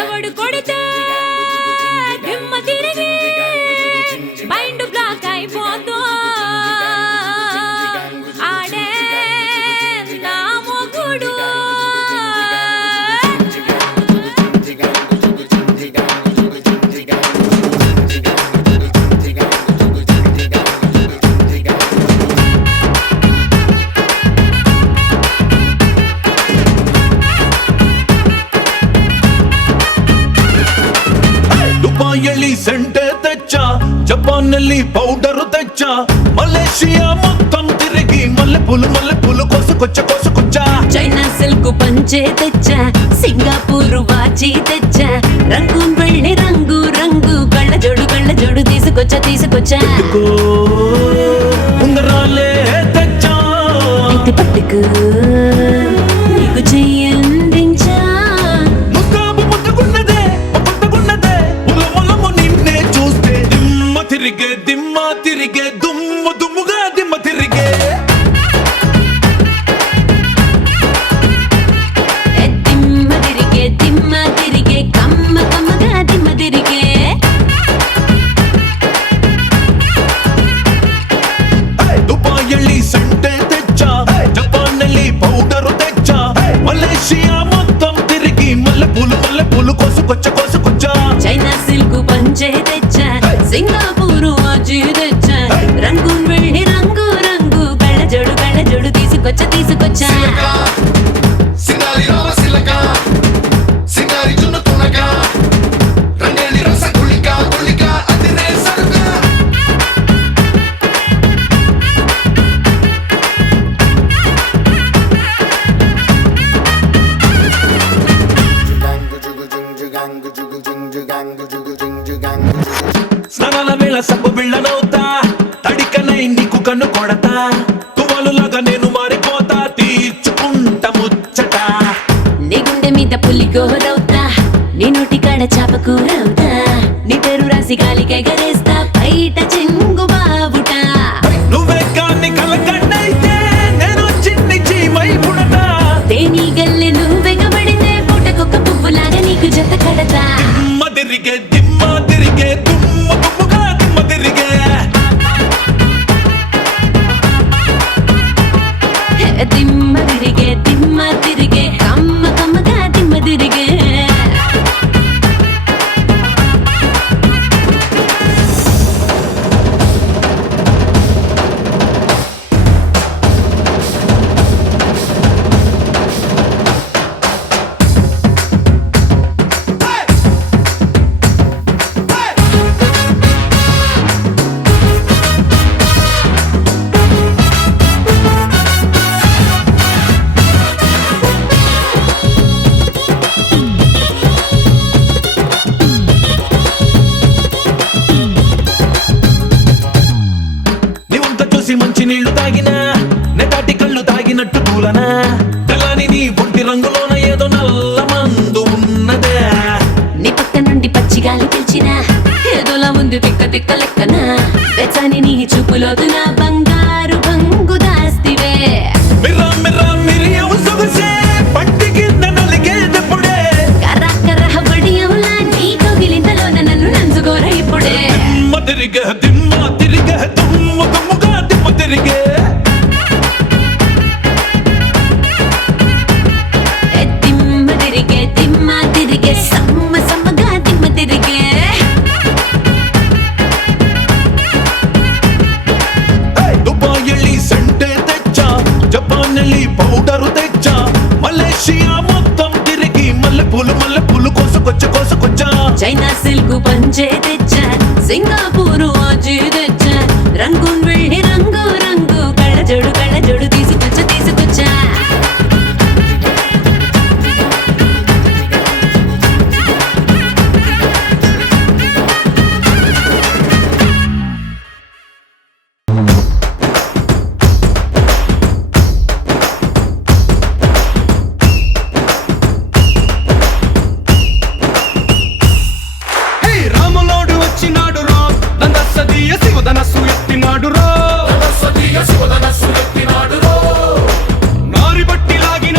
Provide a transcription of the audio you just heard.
ఎవడు కొడితే దిమ్మ తిరిగి మైండ్ బ్లాక్ అయిపోతో ఆడే నా మొగుడు ದುಬಾಯಲ್ಲಿ ಸೆಂಟೆ ತೆಚ್ಚ ಜಪಾನ್ನಲ್ಲಿ ಪೌಡರ್ ತೆಚ್ಚ ಮಲೇಷಿಯಾ మొత్తం తిరిగి మల్లె పూలు కోసుకొచ్చ చైనా సిల్క్ పంచే తెచ్చా సింగపూర్ వాచి తెచ్చా రంగూన్ వెళ్ళి రంగు రంగు కళ్ళ జోడు తీసుకొచ్చా ఉంగరాలే తెచ్చా పట్టుకు నీకు చెయ్యందించా ముద్దుగున్నదే ములములము నిన్నే చూస్తే దిమ్మ తిరిగే దుమ్ముగా దిమ్మ తిరిగే దిమ్మ తిరిగే కమ్మగా దిమ్మ తిరిగే ದುಬಾಯಲ್ಲಿ ಸೆಂಟೆ ತೆಚ್ಚ ಜಪಾನ್ನಲ್ಲಿ ಪೌಡರ್ ತೆಚ್ಚ ಮಲೇಷಿಯಾ మొత్తం తిరిగి మల్లె పూలు కోసుకొచ్చ చైనా సిల్క్ పంచే తెచ్చా సింగపూర్ వాచి తెచ్చా రంగూన్ వెళ్ళి రంగు రంగు కళ్ళ జోడు తీసుకొచ్చా సింగారి రామ సిలక సింగారి జున్ను తునక రంగేలి రస గుళిక అదిరే సరుక స్నానాల వేళ సబ్బు బిళ్ళనవుతా తడికనై నీకు కన్ను కొడతా తువాలులాగా నేను మారిపోతా తీర్చుకుంటా ముచ్చట నీ గుండె మీద పులి గోరవుతా నీ నోటి కాడ చాప కూరవుతా నీ పేరు రాసి గాలికై గరేస్తా బయట చెంగు బావుట నువ్వే కాన్ని కలకన్నైతే నేను చిన్ని చీమై పుడతా తేనీ గల్లె నువ్వెగబడితే పూటకొక్క పువ్వులాగా నీకు జత కడతా దిమ్మ తిరిగే దుమ్ముగా దిమ్మ తిరిగే దిమ్మ తిరిగే కమ్మగా దిమ్మ తిరిగే మంచి నీళ్లు తాగినా నెటాటి కళ్ళు తాగినట్టు కూలనా తెల్లని నీ ఒంటి రంగులోన ఏదో నల్ల మందు ఉన్నదే నీ పక్క నుండి పచ్చిగాలి పిలిచినా ఏదోలా ఉంది తిక్క లెక్కన వెచ్చని నీ చూపులోతున బంగారు బంగు దాస్తివే మిరియవు సొగసే పట్టి కింద నలిగేదప్పుడే కర్ర బడియంలా నీ కవిలింతలోన నన్ను నంచుకోర ఇప్పుడే దిమ్మ తిరిగే దుమ్ముగా దిమ్మ తిరిగే దిమ్మ తిరిగే సమ్మగా దిమ్మ తిరిగే దుబాಯಲ್ಲಿ ಸೆಂಟೆ ತೆಚ್ಚ జపాన్ನಲ್ಲಿ పౌడర్ తెచ్చ మలేషియా మొత్తం తిరిగి మల్లె పూలు కోసుకొచ్చ చైనా సిల్క్ పంచే తెచ్చా సింగపూర్ వాచి